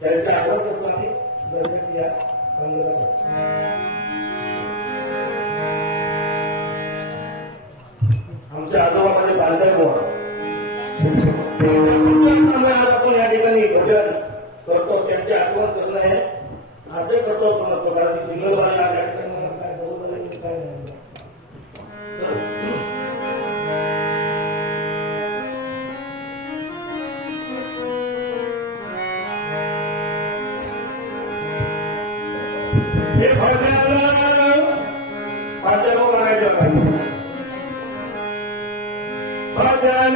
त्यांची आठवण करतो दर्शक या मंदिरात. आजोबा म्हणजे या ठिकाणी भजन करतो त्यांची आठवण करणं हे आजही करतो असं म्हणतो कारण की सिंगलवाला काय काय नाही. भजन